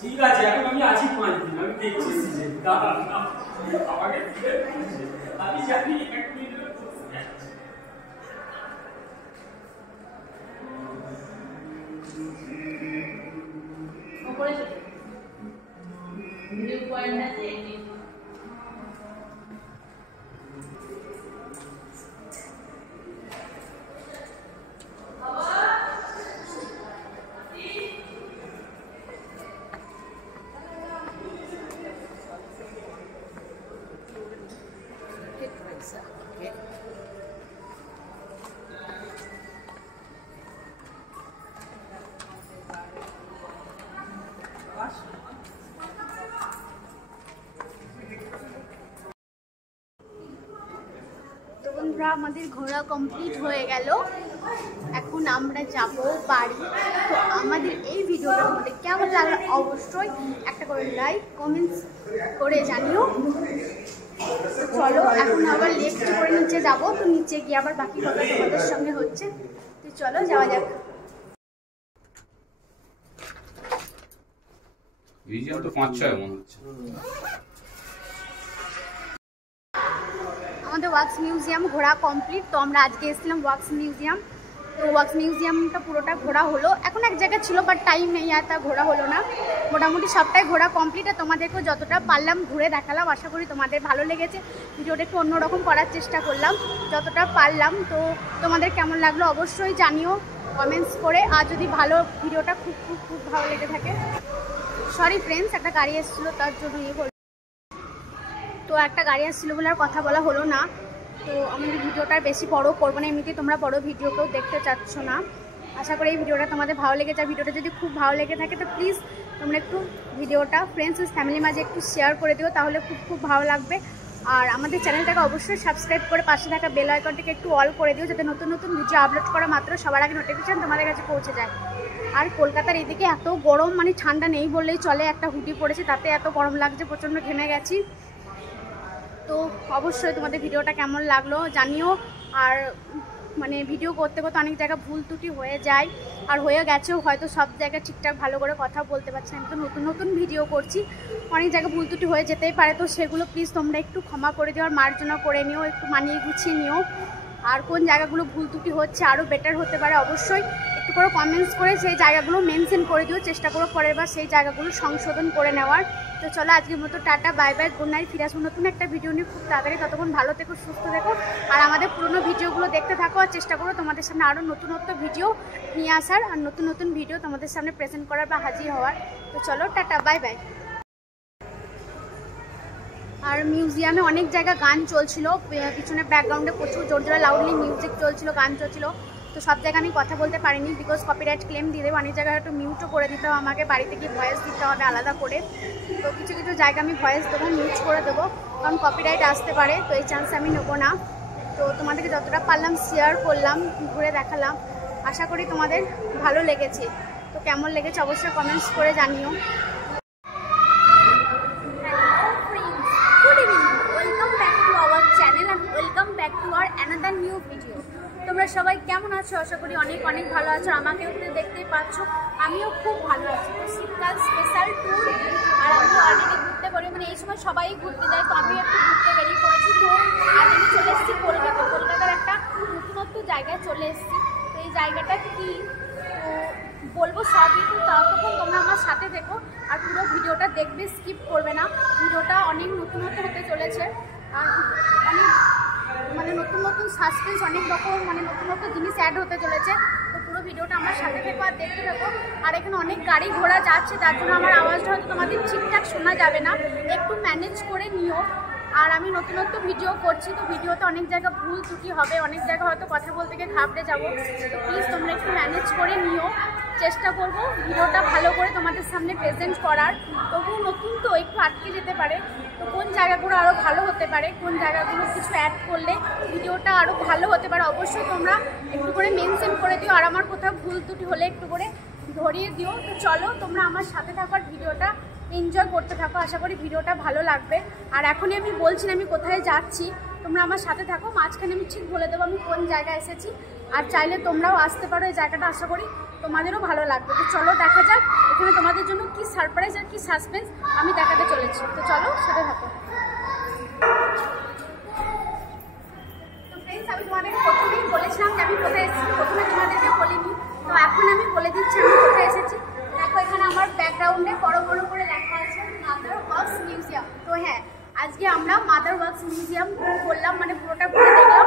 ঠিক আছে, এখন আমি আছি 5 দিন, আমি দেখছি যে আমাকে দিলে আমি জানি এক মিনিটের উপরে ভিডিও পয়েন্ট আছে আমাদের ঘোরা কমপ্লিট হয়ে গেল। এখন আমরা যাব বাড়ি। তো আমাদের এই ভিডিওটা তোমাদের কেমন লাগলো অবশ্যই একটা করে লাইক কমেন্টস করে জানিও। তো চলো এখন আবার লেফট করে নিচে যাব। তো নিচে গিয়ে আবার বাকি কথা তোমাদের সঙ্গে হচ্ছে। তো চলো যাওয়া যাক। রিজিয়ন তো 5-6 মনে হচ্ছে। আমাদের ওয়াক্স মিউজিয়াম ঘোরা কমপ্লিট। তো আমরা আজকে এসেছিলাম ওয়াক্স মিউজিয়াম। তো ওয়াক্স মিউজিয়ামটা পুরোটা ঘোরা হলো। এখন এক জায়গায় ছিল বাট টাইম নেই আর তা ঘোরা হলো না। মোটামুটি সবটাই ঘোরা কমপ্লিট। আর তোমাদেরকেও যতটা পারলাম ঘুরে দেখালাম। আশা করি তোমাদের ভালো লেগেছে। ভিডিওটা একটু অন্যরকম করার চেষ্টা করলাম যতটা পারলাম। তো তোমাদের কেমন লাগলো অবশ্যই জানিও কমেন্টস করে। আর যদি ভালো ভিডিওটা খুব ভালো লেগে থাকে, সরি ফ্রেন্ডস একটা গাড়ি এসেছিলো তার জন্য তো একটা গাড়ি আসছিলো বলে আর কথা বলা হলো না। তো আমাদের ভিডিওটা বেশি বড় করবো না, এমনিতেই তোমরা বড় ভিডিও কেউ দেখতে চাচ্ছ না। আশা করি এই ভিডিওটা তোমাদের ভালো লেগেছে। ভিডিওটা যদি খুব ভালো লেগে থাকে তো প্লিজ তোমরা একটু ভিডিওটা ফ্রেন্ডস ফ্যামিলির মাঝে একটু শেয়ার করে দিও, তাহলে খুব ভালো লাগবে। আর আমাদের চ্যানেলটাকে অবশ্যই সাবস্ক্রাইব করে পাশে থাকা বেল আইকনটাকে একটু অল করে দিও, যাতে নতুন ভিডিও আপলোড করা মাত্র সবার আগে নোটিফিকেশন তোমাদের কাছে পৌঁছে যায়। আর কলকাতার এদিকে এত গরম, মানে ঠান্ডা নেই বললেই চলে। একটা হুডি পড়েছে তাতে এত গরম লাগছে, প্রচণ্ড ঘেমে গেছি। তো অবশ্যই তোমাদের ভিডিওটা কেমন লাগলো জানিও। আর মানে ভিডিও করতে করতে অনেক জায়গায় ভুল ত্রুটি হয়ে যায়, আর হয়ে গেছেও হয়তো। সব জায়গায় ঠিকঠাক ভালো করে কথা বলতে পারছি না। আমি তো নতুন ভিডিও করছি, অনেক জায়গায় ভুল ত্রুটি হয়ে যেতেই পারে। তো সেগুলো প্লিজ তোমরা একটু ক্ষমা করে দিও আর মার্জনা করে নিও, একটু মানিয়ে গুছিয়ে নিও। আর কোন জায়গাগুলো ভুল ত্রুটি হচ্ছে আরও বেটার হতে পারে অবশ্যই একটু করে কমেন্টস করে সেই জায়গাগুলো মেনশন করে দিও। চেষ্টা করো পরের বার সেই জায়গাগুলো সংশোধন করে নেওয়ার। তো চলো আজকের মতো tata bye bye, good night. ফিরে আসবো নতুন একটা ভিডিও নিয়ে খুব তাড়াতাড়ি। ততক্ষণ ভালো থেকো, সুস্থ থেকো, আর আমাদের পুরোনো ভিডিওগুলো দেখতে থাকো। আর চেষ্টা করো তোমাদের সামনে আরও নতুনত্ব ভিডিও নিয়ে আসার, আর নতুন ভিডিও তোমাদের সামনে প্রেজেন্ট করার বা হাজির হওয়ার। তো চলো টাটা বাই বাই। আর মিউজিয়ামে অনেক জায়গায় গান চলছিল, পিছনে ব্যাকগ্রাউন্ডে প্রচুর জোরে লাউডলি মিউজিক চলছিল, গান চলছিল। তো সব জায়গায় আমি কথা বলতে পারিনি, বিকজ কপিরাইট ক্লেম দিয়ে দেবে। অনেক জায়গায় একটু মিউটও করে দিতে হবে, আমাকে বাড়িতে গিয়ে ভয়েস দিতে হবে আলাদা করে। তো কিছু জায়গায় আমি ভয়েস দেবো, মিউট করে দেবো, কারণ কপিরাইট আসতে পারে। তো এই চান্স আমি নেবো না। তো তোমাদেরকে যতটা পারলাম শেয়ার করলাম, ঘুরে দেখালাম। আশা করি তোমাদের ভালো লেগেছে। তো কেমন লেগেছে অবশ্যই কমেন্টস করে জানিও। Another new video. তোমরা সবাই কেমন আছো? আশা করি অনেক ভালো আছো। আমাকেও তো দেখতেই পাচ্ছ, আমিও খুব ভালো আছি। তো শীতকাল স্পেশাল ট্যুর, আর আমি অলরেডি ঘুরতে পারি, মানে এই সময় সবাই ঘুরতে যায়, তো আমি একটু ঘুরতে বেরিয়ে পড়েছি। তো আজ আমি চলে এসেছি কলকাতার একটা নতুনত্ব জায়গায় চলে এসেছি। তো এই জায়গাটা কি তো বলবো সবই, তো ততক্ষণ তোমরা আমার সাথে দেখো আর পুরো ভিডিওটা দেখবে, স্কিপ করবে না। ভিডিওটা অনেক নতুনত্ব হতে চলেছে, আর অনেক মানে নতুন সাসপেন্স, অনেক রকম মানে নতুন জিনিস অ্যাড হতে চলেছে। তো পুরো ভিডিওটা আমার সাথে থেকো আর দেখতে থাকো। আর এখানে অনেক গাড়ি ঘোড়া যাচ্ছে, যার জন্য আমার আওয়াজটা হয়তো তোমাদের ঠিকঠাক শোনা যাবে না, একটু ম্যানেজ করে নিও। আর আমি নতুনত্ব ভিডিও করছি, তো ভিডিওতে অনেক জায়গা ভুল ত্রুটি হবে, অনেক জায়গা হয়তো কথা বলতে গিয়ে ঘাবড়ে যাবো। তো প্লিজ তোমরা একটু ম্যানেজ করে নিও। চেষ্টা করব ভিডিওটা ভালো করে তোমাদের সামনে প্রেজেন্ট করার। তবুও নতুন তো একটু আটকে যেতে পারে, তো কোন জায়গাগুলো আরও ভালো হতে পারে, কোন জায়গাগুলো কিছু অ্যাড করলে ভিডিওটা আরও ভালো হতে পারে, অবশ্যই তোমরা একটু করে মেনশন করে দিও। আর আমার কোথাও ভুল ত্রুটি হলে একটু করে ধরিয়ে দিও। তো চলো তোমরা আমার সাথে থাকার ভিডিওটা এনজয় করতে থাকো, আশা করি ভিডিওটা ভালো লাগবে। আর এখনই আমি বলছি না আমি কোথায় যাচ্ছি, তোমরা আমার সাথে থাকো। মাঝখানে আমি ঠিক বলে দেবো আমি কোন জায়গায় এসেছি, আর চাইলে তোমরাও আসতে পারো এই জায়গাটা, আশা করি তোমাদেরও ভালো লাগবে। তো চলো দেখা যাক এখানে তোমাদের জন্য কি সারপ্রাইজ আর কি সাসপেন্স আমি দেখাতে চলেছি। তো চলো সাথে থাকো। তো ফ্রেন্ডস, আমি তোমাদেরকে প্রথমেই বলেছিলাম যে আমি কোথায় এসেছি, প্রথমে তোমাদেরকে বলিনি, তো এখন আমি বলে দিচ্ছি আমি কোথায় এসেছি। দেখো এখানে আমার ব্যাকগ্রাউন্ডে বড় বড় করে লেখা আছে মাদার ওয়ার্কস মিউজিয়াম। তো হ্যাঁ, আজকে আমরা মাদার ওয়ার্কস মিউজিয়াম করলাম, মানে পুরোটা ঘুরে দেখলাম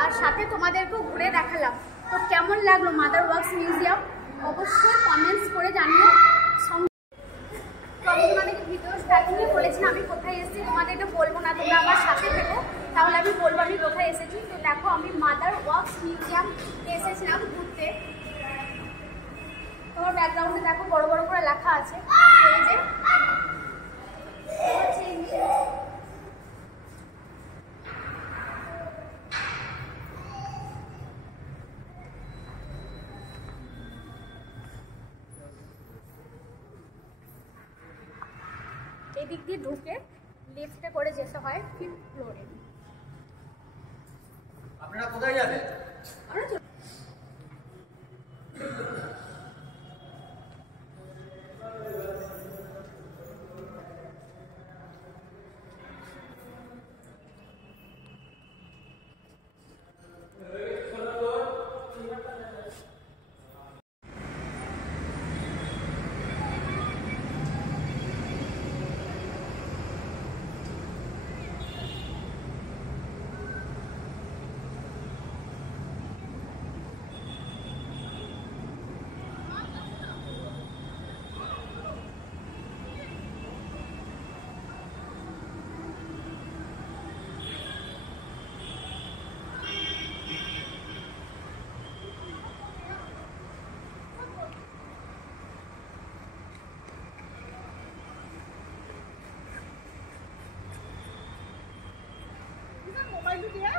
আর সাথে তোমাদেরকেও ঘুরে দেখালাম। তো কেমন লাগলো মাদার ওয়ার্কস মিউজিয়াম অবশ্যই কমেন্টস করে জানিও। তো আমি তোমাদেরকে ভিডিও স্টার্টিংয়ে বলেছিলাম আমি কোথায় এসেছি, তোমাদেরকে বলবো না, তোমরা আমার সাথে থেকো তাহলে আমি বলবো আমি কোথায় এসেছি। তো দেখো আমি মাদার ওয়ার্কস মিউজিয়াম এসেছিলাম ঘুরতে। তোমার ব্যাকগ্রাউন্ডে দেখো বড় বড় করে লেখা আছে এই যে এদিক দিয়ে ঢুকে লিফটে করে যেতে হয় 5th ফ্লোরে। আপনারা কোথায় যাবেন? মোবাইল দিয়ে